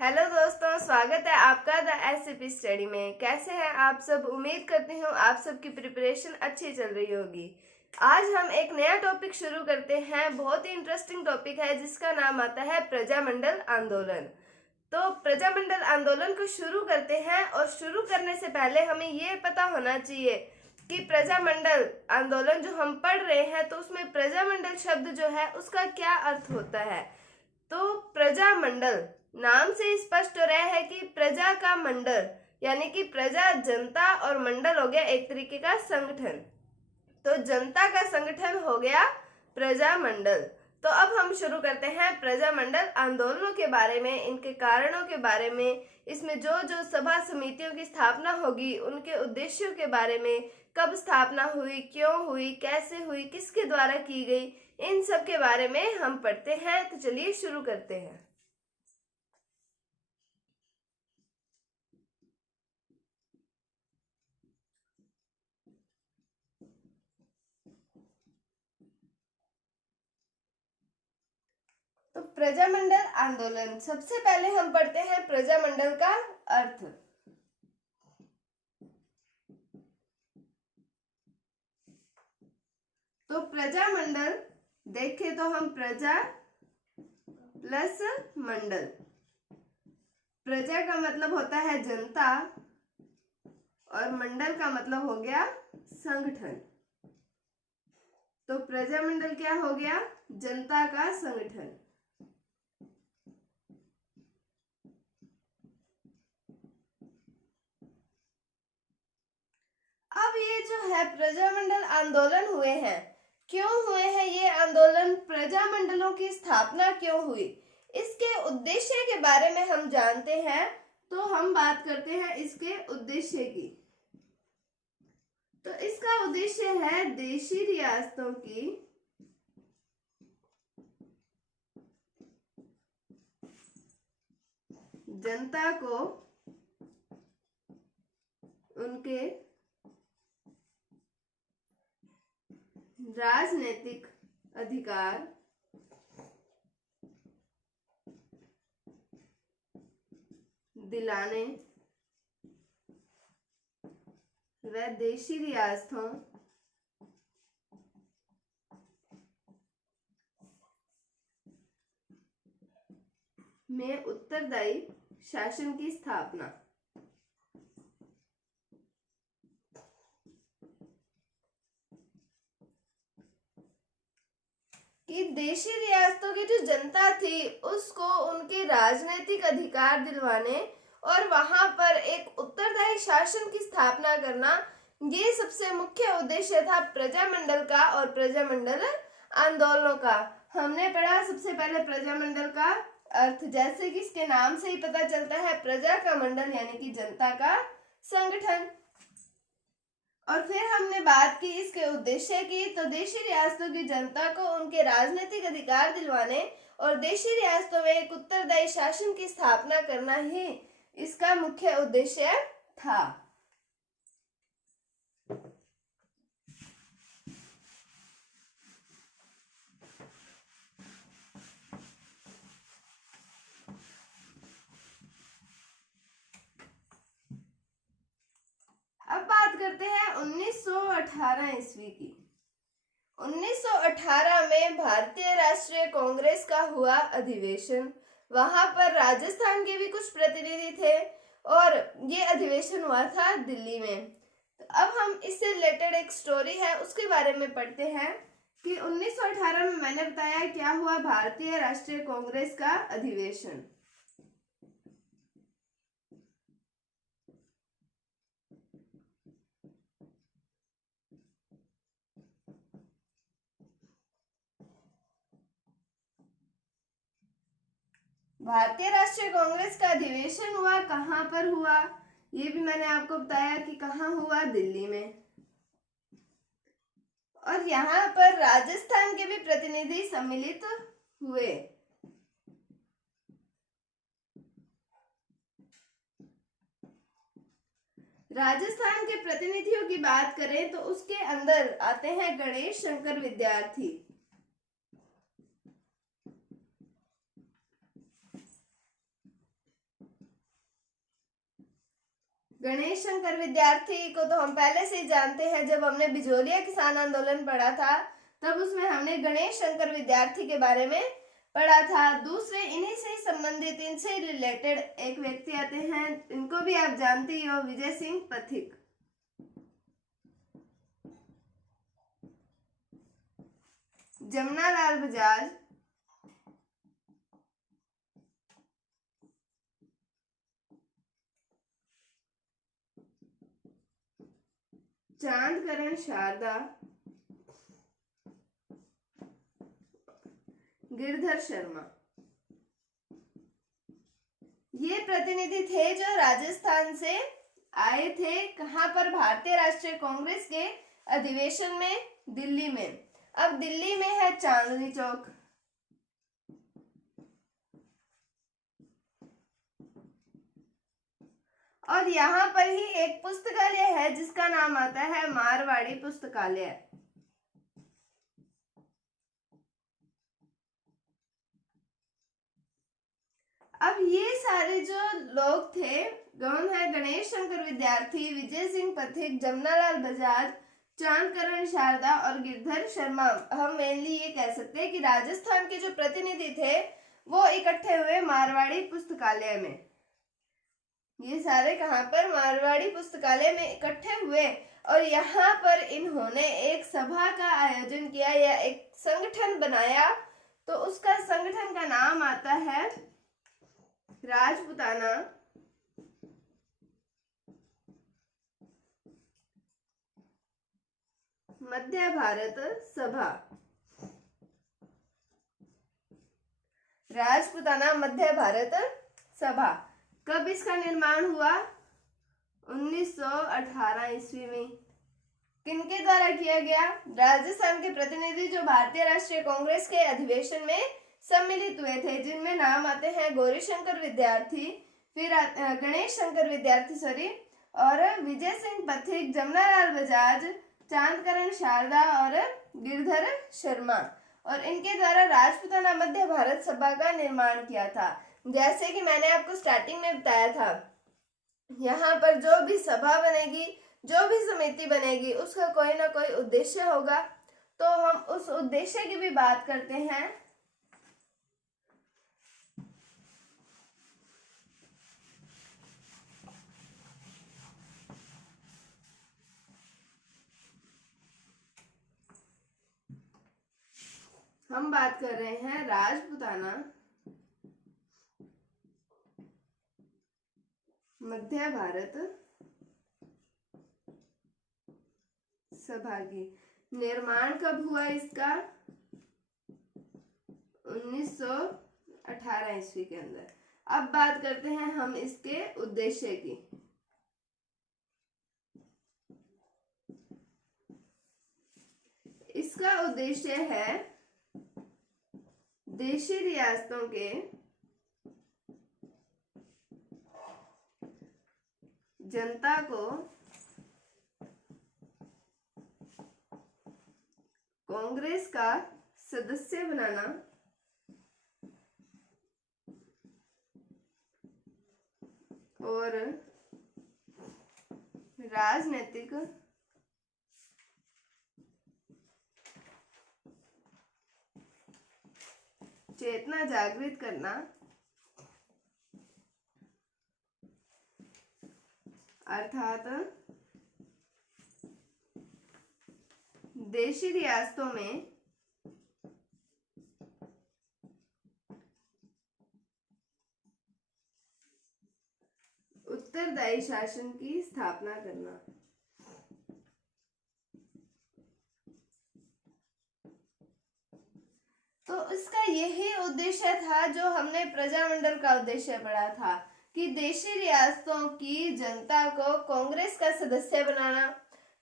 Hello दोस्तों, स्वागत है आपका द एससीपी स्टडी में। कैसे हैं आप सब? उम्मीद करती हूँ आप सबकी प्रिपरेशन अच्छी चल रही होगी। आज हम एक नया टॉपिक शुरू करते हैं। बहुत ही इंटरेस्टिंग टॉपिक है जिसका नाम आता है प्रजामंडल आंदोलन। तो प्रजामंडल आंदोलन को शुरू करते हैं, और शुरू करने से पहले हमें ये पता होना चाहिए कि प्रजामंडल आंदोलन जो हम पढ़ रहे हैं तो उसमें प्रजामंडल शब्द जो है उसका क्या अर्थ होता है। तो प्रजामंडल नाम से स्पष्ट हो रहा है कि प्रजा का मंडल, यानी कि प्रजा जनता, और मंडल हो गया एक तरीके का संगठन। तो जनता का संगठन हो गया प्रजामंडल। तो अब हम शुरू करते हैं प्रजामंडल आंदोलनों के बारे में, इनके कारणों के बारे में, इसमें जो जो सभा समितियों की स्थापना होगी उनके उद्देश्यों के बारे में, कब स्थापना हुई, क्यों हुई, कैसे हुई, किसके द्वारा की गई, इन सब के बारे में हम पढ़ते हैं। तो चलिए शुरू करते हैं। तो प्रजामंडल आंदोलन, सबसे पहले हम पढ़ते हैं प्रजामंडल का अर्थ। तो प्रजामंडल देखें तो हम प्रजा प्लस मंडल, प्रजा का मतलब होता है जनता और मंडल का मतलब हो गया संगठन। तो प्रजामंडल क्या हो गया? जनता का संगठन। अब ये जो है प्रजामंडल आंदोलन हुए हैं, क्यों हुए हैं ये आंदोलन, प्रजामंडलों की स्थापना क्यों हुई, इसके उद्देश्य के बारे में हम जानते हैं। तो हम बात करते हैं इसके उद्देश्य की। तो इसका उद्देश्य है देशी रियासतों की जनता को उनके राजनीतिक अधिकार दिलाने व देशी रियासतों में उत्तरदायी शासन की स्थापना। कि देशी रियासतों की जो जनता थी उसको उनके राजनीतिक अधिकार दिलवाने और वहां पर एक उत्तरदायी शासन की स्थापना करना, ये सबसे मुख्य उद्देश्य था प्रजामंडल का और प्रजामंडल आंदोलनों का। हमने पढ़ा सबसे पहले प्रजामंडल का अर्थ, जैसे कि इसके नाम से ही पता चलता है, प्रजा का मंडल यानी कि जनता का संगठन। और फिर हमने बात की इसके उद्देश्य की। तो देशी रियासतों की जनता को उनके राजनीतिक अधिकार दिलवाने और देशी रियासतों में एक उत्तरदायी शासन की स्थापना करना ही इसका मुख्य उद्देश्य था। अब बात करते हैं 1918 ईस्वी की। 1918 में भारतीय राष्ट्रीय कांग्रेस का हुआ अधिवेशन। वहां पर राजस्थान के भी कुछ प्रतिनिधि थे और ये अधिवेशन हुआ था दिल्ली में। तो अब हम इससे रिलेटेड एक स्टोरी है उसके बारे में पढ़ते हैं कि 1918 में मैंने बताया क्या हुआ, भारतीय राष्ट्रीय कांग्रेस का अधिवेशन। भारतीय राष्ट्रीय कांग्रेस का अधिवेशन हुआ, कहां पर हुआ ये भी मैंने आपको बताया कि कहां हुआ, दिल्ली में। और यहाँ पर राजस्थान के भी प्रतिनिधि सम्मिलित हुए। राजस्थान के प्रतिनिधियों की बात करें तो उसके अंदर आते हैं गणेश शंकर विद्यार्थी। गणेश शंकर विद्यार्थी को तो हम पहले से ही जानते हैं। जब हमने बिजोलिया किसान आंदोलन पढ़ा था तब उसमें हमने गणेश शंकर विद्यार्थी के बारे में पढ़ा था। दूसरे इन्हीं से संबंधित, इनसे रिलेटेड एक व्यक्ति आते हैं, इनको भी आप जानते ही हो, विजय सिंह पथिक। जमनालाल बजाज, चांदकरण शारदा, गिरधर शर्मा, ये प्रतिनिधि थे जो राजस्थान से आए थे। कहां पर? भारतीय राष्ट्रीय कांग्रेस के अधिवेशन में, दिल्ली में। अब दिल्ली में है चांदनी चौक। और यहाँ पर ही एक पुस्तकालय है जिसका नाम आता है मारवाड़ी पुस्तकालय। अब ये सारे जो लोग थे, कौन है? गणेश शंकर विद्यार्थी, विजय सिंह पथिक, जमनालाल बजाज, चांदकरण शारदा और गिरधर शर्मा। हम मेनली ये कह सकते हैं कि राजस्थान के जो प्रतिनिधि थे वो इकट्ठे हुए मारवाड़ी पुस्तकालय में। ये सारे कहाँ पर? मारवाड़ी पुस्तकालय में इकट्ठे हुए और यहाँ पर इन्होंने एक सभा का आयोजन किया या एक संगठन बनाया। तो उसका संगठन का नाम आता है राजपुताना मध्य भारत सभा। राजपुताना मध्य भारत सभा। कब इसका निर्माण हुआ? 1918 ईस्वी में। किनके द्वारा किया गया? राजस्थान के प्रतिनिधि जो भारतीय राष्ट्रीय कांग्रेस के अधिवेशन में सम्मिलित हुए थे, जिनमें नाम आते हैं गौरीशंकर विद्यार्थी, फिर गणेश शंकर विद्यार्थी और विजय सिंह पथिक, जमनालाल बजाज, चांदकरण शारदा और गिरधर शर्मा। और इनके द्वारा राजपुताना मध्य भारत सभा का निर्माण किया था। जैसे कि मैंने आपको स्टार्टिंग में बताया था, यहाँ पर जो भी सभा बनेगी, जो भी समिति बनेगी, उसका कोई ना कोई उद्देश्य होगा। तो हम उस उद्देश्य की भी बात करते हैं। हम बात कर रहे हैं राजपुताना मध्य भारत सभा की। निर्माण कब हुआ इसका? 1918 ईस्वी के अंदर। अब बात करते हैं हम इसके उद्देश्य की। इसका उद्देश्य है देशी रियासतों के जनता को कांग्रेस का सदस्य बनाना और राजनीतिक चेतना जागृत करना, अर्थात देशी रियासतों में उत्तरदायी शासन की स्थापना करना। तो इसका यही उद्देश्य था जो हमने प्रजामंडल का उद्देश्य पढ़ा था कि देशी रियासतों की जनता को कांग्रेस का सदस्य बनाना,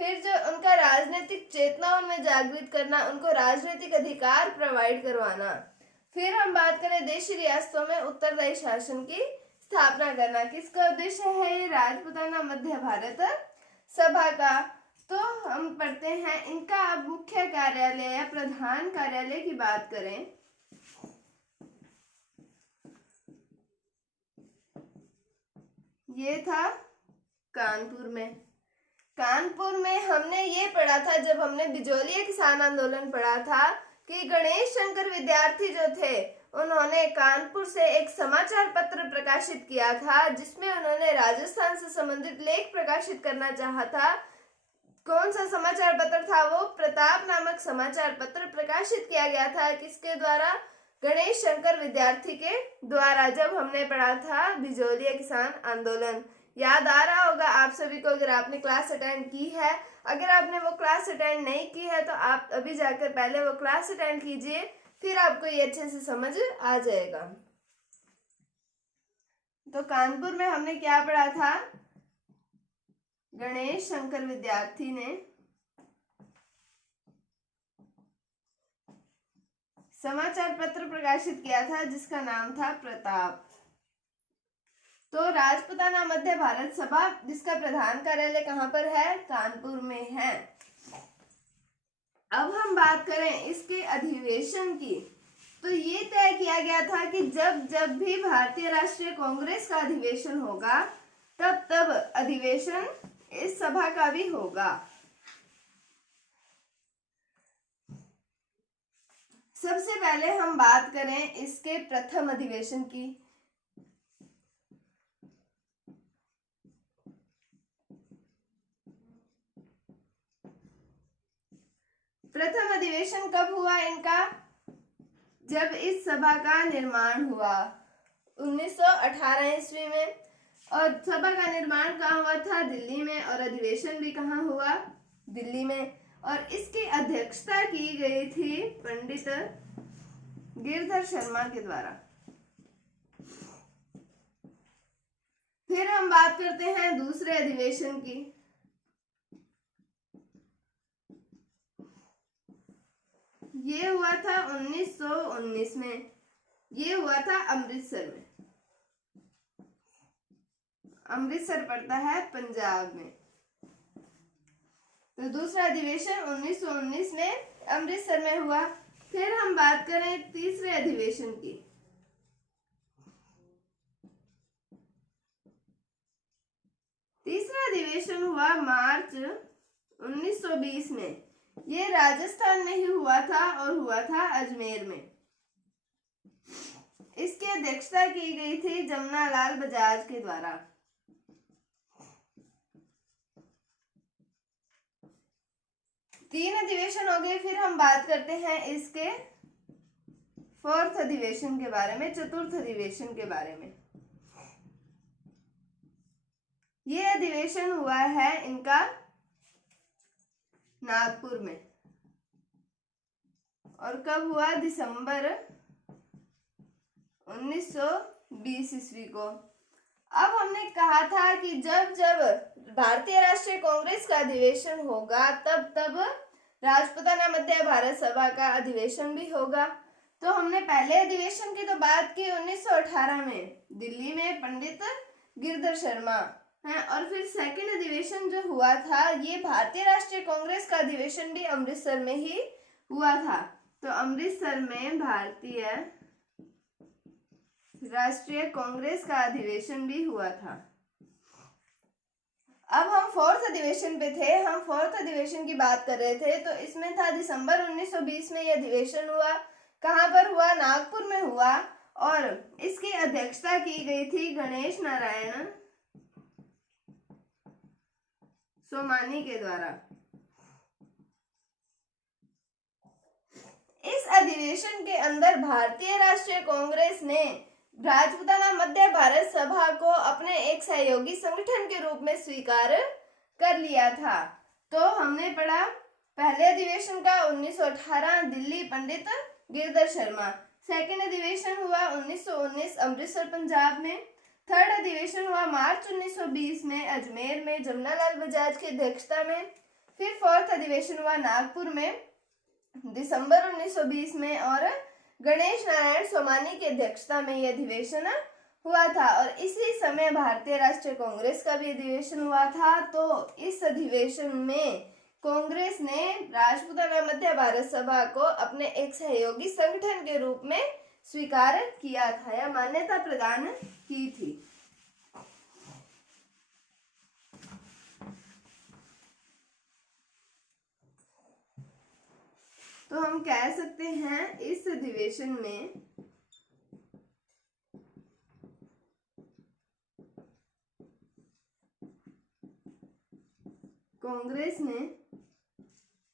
फिर जो उनका राजनीतिक चेतना उनमें जागृत करना, उनको राजनीतिक अधिकार प्रोवाइड करवाना। फिर हम बात करें देशी रियासतों में उत्तरदायी शासन की स्थापना करना। किसका उद्देश्य है ये? राजपुताना मध्य भारत सभा का। तो हम पढ़ते हैं इनका अब मुख्य कार्यालय या प्रधान कार्यालय की बात करें, ये था कानपुर में हमने ये पढ़ा था, जब हमने बिजोलिया किसान आंदोलन पढ़ा था, कि गणेश शंकर विद्यार्थी जो थे उन्होंने कानपुर से एक समाचार पत्र प्रकाशित किया था, जिसमें उन्होंने राजस्थान से संबंधित लेख प्रकाशित करना चाहा था। कौन सा समाचार पत्र था वो? प्रताप नामक समाचार पत्र प्रकाशित किया गया था। किसके द्वारा? गणेश शंकर विद्यार्थी के द्वारा, जब हमने पढ़ा था बिजोलिया किसान आंदोलन। याद आ रहा होगा आप सभी को, अगर आपने क्लास अटेंड की है। अगर आपने वो क्लास अटेंड नहीं की है तो आप अभी जाकर पहले वो क्लास अटेंड कीजिए, फिर आपको ये अच्छे से समझ आ जाएगा। तो कानपुर में हमने क्या पढ़ा था? गणेश शंकर विद्यार्थी ने समाचार पत्र प्रकाशित किया था, जिसका नाम था प्रताप। तो राजपुताना मध्य भारत सभा, जिसका प्रधान कार्यालय कहाँ पर है? कानपुर में है। अब हम बात करें इसके अधिवेशन की, तो ये तय किया गया था कि जब जब भी भारतीय राष्ट्रीय कांग्रेस का अधिवेशन होगा, तब तब अधिवेशन इस सभा का भी होगा। सबसे पहले हम बात करें इसके प्रथम अधिवेशन की। प्रथम अधिवेशन कब हुआ इनका? जब इस सभा का निर्माण हुआ 1918 ईस्वी में। और सभा का निर्माण कहाँ हुआ था? दिल्ली में। और अधिवेशन भी कहाँ हुआ? दिल्ली में। और इसकी अध्यक्षता की गई थी पंडित गिरधर शर्मा के द्वारा। फिर हम बात करते हैं दूसरे अधिवेशन की। ये हुआ था 1919 में। ये हुआ था अमृतसर में। अमृतसर पड़ता है पंजाब में। तो दूसरा अधिवेशन 1919 में अमृतसर में हुआ। फिर हम बात करें तीसरे अधिवेशन की। तीसरा अधिवेशन हुआ मार्च 1920 में। ये राजस्थान में ही हुआ था और हुआ था अजमेर में। इसकी अध्यक्षता की गई थी जमनालाल बजाज के द्वारा। तीन अधिवेशन हो गए। फिर हम बात करते हैं इसके फोर्थ अधिवेशन के बारे में, चतुर्थ अधिवेशन के बारे में। ये अधिवेशन हुआ है इनका नागपुर में। और कब हुआ? दिसंबर 1920 ईस्वी को। अब हमने कहा था कि जब जब भारतीय राष्ट्रीय कांग्रेस का अधिवेशन होगा, तब तब राजपुताना मध्य भारत सभा का अधिवेशन भी होगा। तो हमने पहले अधिवेशन की तो बात की 1918 में, दिल्ली में पंडित गिरधर शर्मा है। और फिर सेकंड अधिवेशन जो हुआ था, ये भारतीय राष्ट्रीय कांग्रेस का अधिवेशन भी अमृतसर में ही हुआ था। तो अमृतसर में भारतीय राष्ट्रीय कांग्रेस का अधिवेशन भी हुआ था। अब हम फोर्थ अधिवेशन पे थे। हम फोर्थ अधिवेशन की बात कर रहे थे। तो इसमें था दिसंबर 1920 में यह अधिवेशन हुआ। कहाँ पर हुआ? नागपुर में हुआ। और इसकी अध्यक्षता की गई थी गणेश नारायण सोमानी के द्वारा। इस अधिवेशन के अंदर भारतीय राष्ट्रीय कांग्रेस ने राजपुताना मध्य भारत सभा को अपने एक सहयोगी संगठन के रूप में स्वीकार कर लिया था। तो हमने पढ़ा पहले अधिवेशन का 1918 दिल्ली पंडित गिरधर शर्मा। सेकंड अधिवेशन हुआ 1919 अमृतसर पंजाब में। थर्ड अधिवेशन हुआ मार्च 1920 में अजमेर में जमनालाल बजाज की अध्यक्षता में। फिर फोर्थ अधिवेशन हुआ नागपुर में दिसंबर 1920 में और गणेश नारायण सोमानी की अध्यक्षता में यह अधिवेशन हुआ था। और इसी समय भारतीय राष्ट्रीय कांग्रेस का भी अधिवेशन हुआ था। तो इस अधिवेशन में कांग्रेस ने राजपुताना मध्य भारत सभा को अपने एक सहयोगी संगठन के रूप में स्वीकार किया था या मान्यता प्रदान की थी। तो हम कह सकते हैं इस अधिवेशन में कांग्रेस ने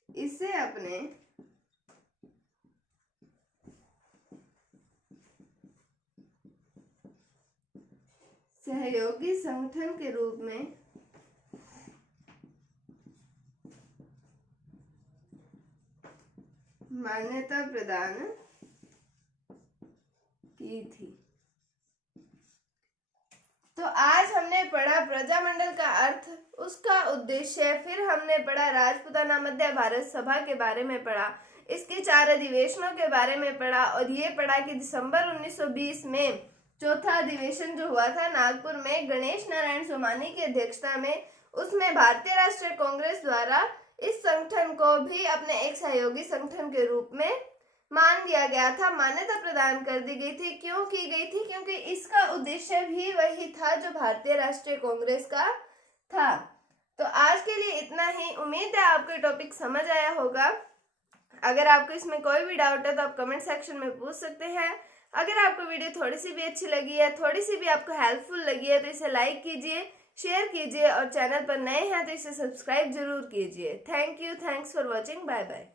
इसे अपने सहयोगी संगठन के रूप में मान्यता प्रदान की थी। तो आज हमने पढ़ा प्रजामंडल का अर्थ, उसका उद्देश्य, फिर हमने पढ़ा राजपूताना मध्य भारत सभा के बारे में पढ़ा, इसके 4 अधिवेशनों के बारे में पढ़ा और ये पढ़ा कि दिसंबर 1920 में चौथा अधिवेशन जो हुआ था नागपुर में गणेश नारायण सोमानी की अध्यक्षता में, उसमें भारतीय राष्ट्रीय कांग्रेस द्वारा इस संगठन को भी अपने एक सहयोगी संगठन के रूप में मान लिया गया था, मान्यता प्रदान कर दी गई थी। क्यों की गई थी? क्योंकि इसका उद्देश्य भी वही था जो भारतीय राष्ट्रीय कांग्रेस का था। तो आज के लिए इतना ही। उम्मीद है आपको टॉपिक समझ आया होगा। अगर आपको इसमें कोई भी डाउट है तो आप कमेंट सेक्शन में पूछ सकते हैं। अगर आपको वीडियो थोड़ी सी भी अच्छी लगी है, थोड़ी सी भी आपको हेल्पफुल लगी है, तो इसे लाइक कीजिए, शेयर कीजिए और चैनल पर नए हैं तो इसे सब्सक्राइब जरूर कीजिए। Thank you, thanks for watching, bye bye.